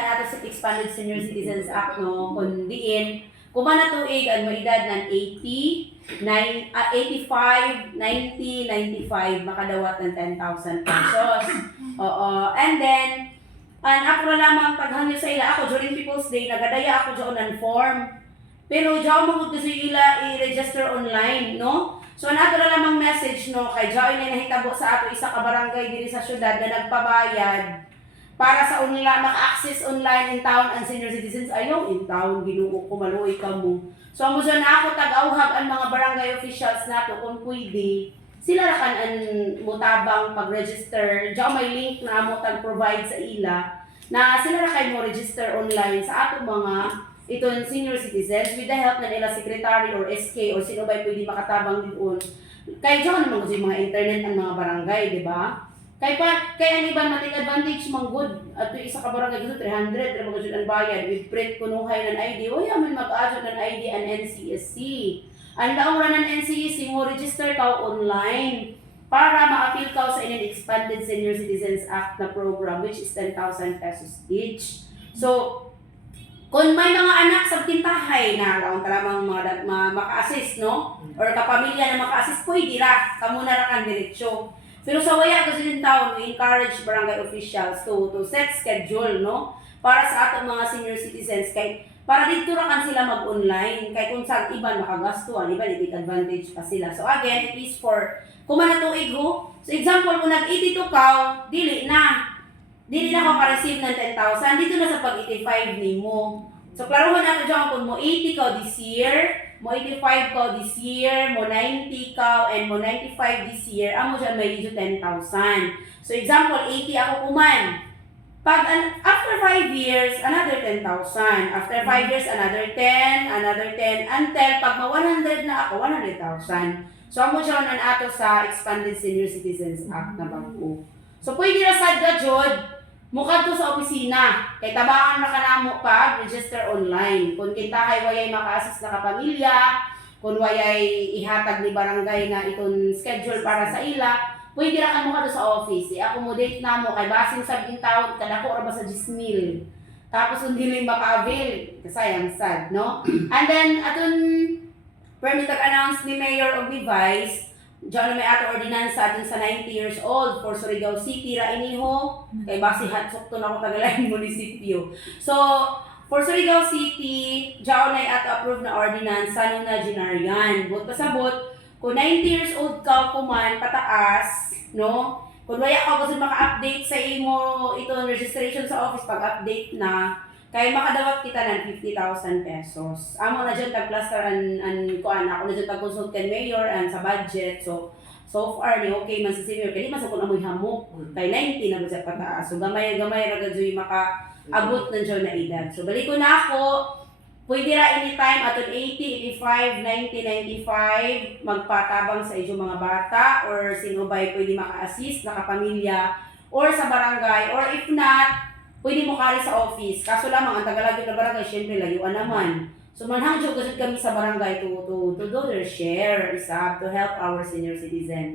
nato sa Expanded Senior Citizens Act no kundiin kuma na tuig ang mga edad ng 80, 85, 90, 95 makadawat ng 10,000 pesos. Oo. And then ako na lamang taghangyo sa ila ako during People's Day nagadaya ako diyon ng form. Pero diyan mo gud kasi ila i-register online, no? So nato na lamang message no kay diyan na nahitabo sa ato isa ka barangay diri sa syudad na nagpabayad para sa maka-access online in town and senior citizens. Ayaw in town, Ginoo ko maluoy ka mo. So amo na ako tag-auhag ang mga barangay officials nato kung pwede sila ra kan ang mutabang pag-register. Diyan may link na amo tag-provide sa ila na sila ra kay mo register online sa ato mga iton senior citizens with the help ng ila secretary or SK or sino ba pwede makatabang doon. Kay diyan naman kasi mga internet ang mga barangay, di ba? Kaya ang iba nating advantage mang good at isa ka barangay gusto 300 ra magud ang bayad with print kunuhay ng ID o yaman mag-adjust ng ID and NCSC. Ang laong ng NCSC mo register ka online para ma-appeal ka sa inyong Expanded Senior Citizens Act na program which is 10,000 pesos each. So kung may mga anak sa tintahay na raon talamang mga maka-assist no or kapamilya na maka-assist pwede ra kamo na ra kan diretsyo. Pero sa waya kasi din taon, we encourage barangay officials to set schedule, no? Para sa atong mga senior citizens, kay para dito ra kan sila mag-online, kay kung saan iban makagastuan, iban i-take advantage pa sila. So again, it is for, kung manatuig ho, so example, kung nag-82 ka, dili na ka ka-receive ng 10,000, dito na sa pag-85 nimo. So klaruhan nato dyan kung mo 80 ka this year, mo 85 ka this year, mo 90 ka, and mo 95 this year, amo dyan may dito 10,000. So example, 80 ako kuman. Pag after 5 years, another 10,000. After 5 years, another 10, until pag ma 100 na ako, 100,000. So amo dyan ang ato sa Expanded Senior Citizens Act na bangko. So pwede na sad ka, Jod, mukha to sa opisina, kay tabangan na kanamo pa, register online. Kung kintahay wayay maka-assist na kapamilya, kung wayay ihatag ni barangay na itong schedule para sa ila, pwede ra ka mukha to sa office. I-accommodate na mo, kay basing sabing taon, kadako ra ba sa 10,000. Tapos kung dili maka-avail, kasayang sad, no? And then, atong permit announce ni Mayor og ni Vice, diyan na may ato ordinansa dun sa 90 years old for Surigao City ra iniho kay base hatsok to na ko tagalayang munisipyo. So for Surigao City, diyan na ato approve na ordinansa nung na ginaryan. But pasabot kung 90 years old ka kuman pataas, no? Kung wala ka gusto maka-update sa imo itong registration sa office pag-update na kay makadawat kita ng 50,000 pesos. Amo na dyan tag-plaster kuan ako na dyan tag-consult kay mayor and sa budget. So far ni okay man sa senior kay di man sa kun amoy hamok kay 90 na ba sa pataas. So gamay ra gud maka-abot ng dyan na edad. So balik ko na ako. Pwede ra anytime aton 80, 85, 90, 95 magpatabang sa inyong mga bata or sino ba pwede maka-assist na kapamilya or sa barangay or if not pwede mo kari sa office. Kaso lamang, ang tagalagyo na barangay, syempre layuan naman. So manhang jud kami sa barangay to do their share, isa to help our senior citizens.